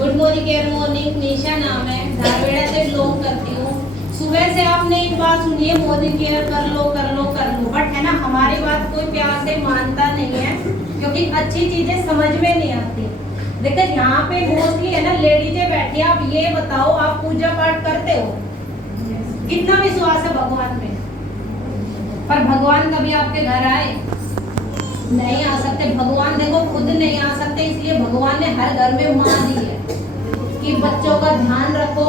Good morning care morning, निशा नाम है, धारवेड़ा से बिलोंग करती हूँ। सुबह से आपने एक बात सुनी है, मॉर्निंग केयर कर लो कर लो कर लो, बट है ना हमारी बात कोई प्यार से मानता नहीं है, क्योंकि अच्छी चीजें समझ में नहीं आती। देखो यहाँ पे मोस्टली है ना लेडीजें बैठी, आप ये बताओ आप पूजा पाठ करते हो? कितना विश्वास है भगवान में? पर भगवान कभी आपके घर आए? नहीं आ सकते। भगवान देखो खुद नहीं आ सकते, इसलिए भगवान ने हर घर में माँ दी है कि बच्चों का ध्यान रखो।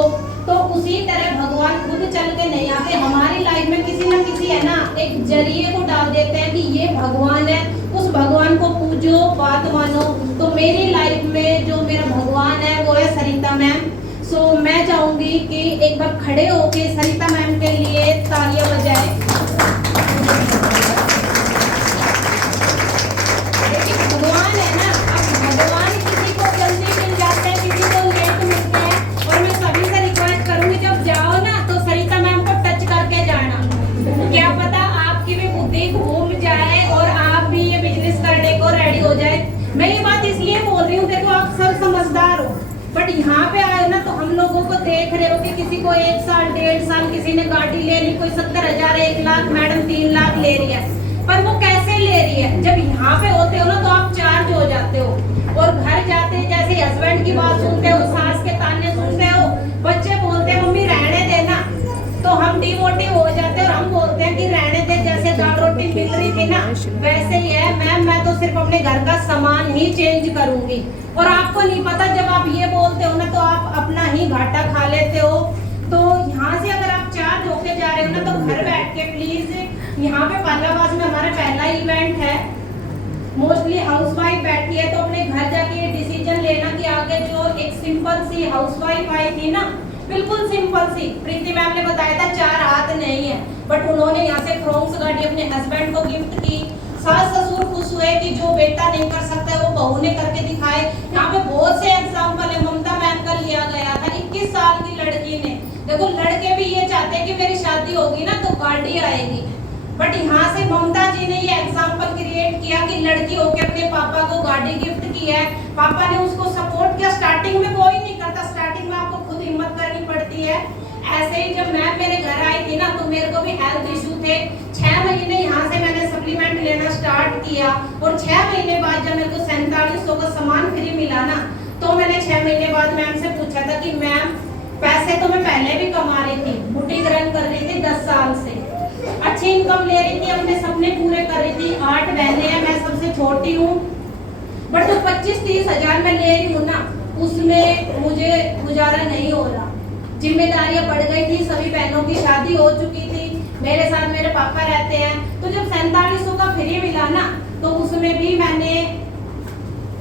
तो उसी तरह भगवान खुद चल के नहीं आते, हमारी लाइफ में किसी ना किसी है ना एक जरिए को डाल देते हैं कि ये भगवान है, उस भगवान को पूजो, बात मानो। तो मेरी लाइफ में जो मेरा भगवान है वो है सरिता मैम। सो मैं चाहूंगी कि एक बार खड़े होके सरिता मैम के लिए तालियां बजाएं। भगवान है ना, अब भगवान किसी को जल्दी मिल जाते हैं, किसी को लेट मिलते हैं। और मैं सभी से रिक्वेस्ट करूंगी जब जाओ ना तो सरिता मैम को टच करके जाना, क्या पता आपकी भी बुद्धि घूम जाए और आप भी ये बिजनेस करने को रेडी हो जाए। मैं ये बात इसलिए बोल रही हूँ, देखो आप सब समझदार हो, बट यहाँ पे आए हो ना तो हम लोगों को देख रहे हो कि किसी को 1 साल 1.5 साल किसी ने गाड़ी ले ली, कोई 70,000 1 लाख, मैडम 3 लाख ले रही है। पर वो कैसे ले रही है? जब यहाँ पे होते हो ना तो आप चार्ज हो जाते हो, और घर जाते जैसे हस्बैंड की बात सुनते हो, सास के ताने सुनते हो, बच्चे बोलते हैं मम्मी रहने देना, तो हम डिमोटिव हो जाते हैं और हम बोलते हैं कि रहने दे, जैसे दाल रोटी मिल रही थी ना वैसे ही है मैम, मैं तो सिर्फ अपने घर का सामान ही चेंज करूंगी। और आपको नहीं पता जब आप ये बोलते हो ना तो आप अपना ही घाटा खा लेते हो। तो यहाँ से अगर आप चार्ज होके जा रहे हो ना तो घर बैठ के प्लीज, यहाँ पे पार्लाबाज में हमारा पहला इवेंट है, मोस्टली हाउसवाइफ बैठी है, तो अपने घर जाके ये डिसीजन लेना कि आगे जो एक सिंपल सी हाउसवाइफ आई थी ना, बिल्कुल सिंपल सी, प्रीति मैम ने बताया था 4 हाथ नहीं है, बट उन्होंने यहाँ से फ्रॉक्स गाड़ी अपने हस्बैंड को गिफ्ट की। सास ससुर खुश हुए कि जो बेटा नहीं कर सकता है वो बहू ने करके दिखाए। यहाँ पे बहुत से एग्जाम्पल है, ममता मैम का लिया गया था 21 साल की लड़की ने। देखो लड़के भी ये चाहते हैं कि मेरी शादी होगी ना तो गाड़ी आएगी, बट यहाँ से ममता जी ने ये एग्जाम्पल क्रिएट किया कि लड़की होकर अपने पापा को गाड़ी गिफ्ट की है, पापा ने उसको सपोर्ट किया। स्टार्टिंग में कोई नहीं करता, स्टार्टिंग में आपको खुद हिम्मत करनी पड़ती है। ऐसे ही जब मैं मेरे घर आई थी ना तो मेरे को भी हेल्थ इशू थे, 6 महीने यहाँ से मैंने सप्लीमेंट लेना स्टार्ट किया, और 6 महीने बाद जब मेरे को 4700 का सामान फ्री मिला ना तो मैंने 6 महीने बाद मैम से पूछा था कि मैम पैसे तो मैं पहले भी कमा रही थी, बुटीक रन कर रही थी 10 साल से, अच्छी इनकम ले रही थी, अपने सपने पूरे कर रही थी, 8 बहनें हैं, मैं सबसे छोटी हूँ, बट जो 25-30 हजार मैं ले रही हूँ ना उसमें मुझे गुजारा नहीं हो रहा। जिम्मेदारियां बढ़ गई थी, सभी बहनों की शादी हो चुकी थी, मेरे साथ मेरे पापा रहते हैं, तो जब 4700 का फ्री मिला ना तो उसमें भी मैंने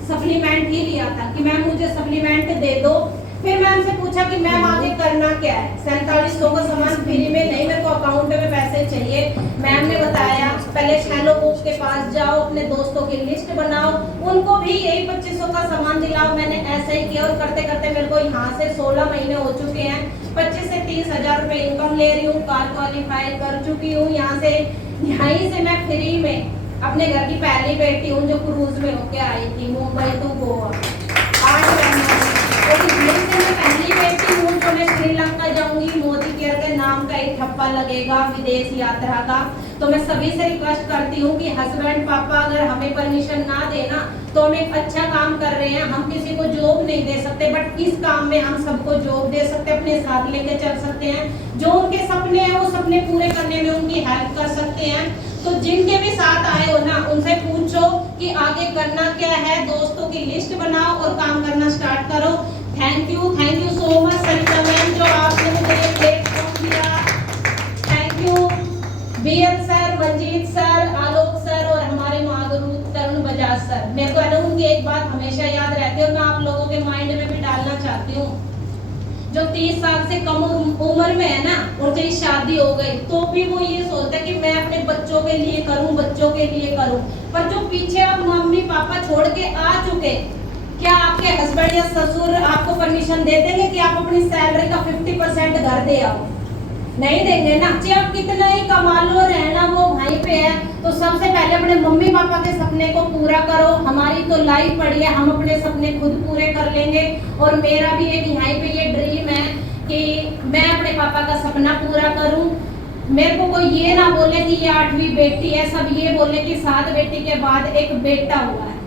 सप्लीमेंट ही लिया था कि मैम मुझे सप्लीमेंट दे दो। फिर मैम से पूछा कि मैम आगे करना क्या है, 4700 का सामान फ्री में नहीं, मेरे को अकाउंट में पैसे चाहिए। मैम ने बताया पहले शैलो बुक के पास जाओ, अपने दोस्तों की लिस्ट बनाओ, उनको भी यही 2500 का सामान दिलाओ। मैंने ऐसे ही किया और करते करते मेरे को यहाँ से 16 महीने हो चुके हैं, 25 से 30 हजार रुपए इनकम ले रही हूँ, कार क्वालिफाई कर चुकी हूँ। यहीं से मैं फ्री में अपने घर की पहली बेटी हूँ जो क्रूज में होके आई थी मुंबई टू गोवा। 8 मैं पहली बेटी हूँ जो मैं श्रीलंका जाऊंगी, मोदी केयर के नाम का एक ठप्पा लगेगा विदेश यात्रा का। तो मैं सभी से रिक्वेस्ट करती हूँ कि हस्बैंड पापा अगर हमें परमिशन ना देना तो हम एक अच्छा काम कर रहे हैं, हम किसी को जॉब नहीं दे सकते, बट इस काम में हम सबको जॉब दे सकते हैं, अपने साथ लेके चल सकते हैं, जो उनके सपने हैं वो सपने पूरे करने में उनकी हेल्प कर सकते हैं। तो जिनके भी साथ आए हो ना उनसे पूछो कि आगे करना क्या है, दोस्तों की लिस्ट बनाओ और काम करना स्टार्ट करो। Thank you so much Sarita ma'am जो आपने मुझे ये प्लेटफॉर्म दिया। Thank you BL sir, Manjeet sir, Alok sir और हमारे महागुरु तरुण बजाज सर। मेरे को है ना उनकी एक बात हमेशा याद रहती है और मैं आप लोगों के माइंड में भी डालना चाहती हूँ। जो 30 साल से कम उम्र में है ना और तेरी शादी हो गई तो भी वो ये सोचता है कि मैं अपने बच्चों के लिए करूं, बच्चों के लिए करूं। पर जो पीछे आप मम्मी पापा छोड़ के आ चुके, क्या आपके हस्बैंड या ससुर आपको परमिशन दे देंगे कि आप अपनी सैलरी का 50% घर दे आओ? नहीं देंगे ना, चाहे आप कितना ही कमा लो, रहना वो भाई पे है। तो सबसे पहले अपने मम्मी पापा के सपने को पूरा करो। हमारी तो लाइफ पड़ी है, हम अपने सपने खुद पूरे कर लेंगे। और मेरा भी एक यहाँ पे ये ड्रीम है कि मैं अपने पापा का सपना पूरा करूं। मेरे को कोई ये ना बोले कि ये 8वीं बेटी है, सब ये बोले कि 7 बेटी के बाद एक बेटा हुआ है।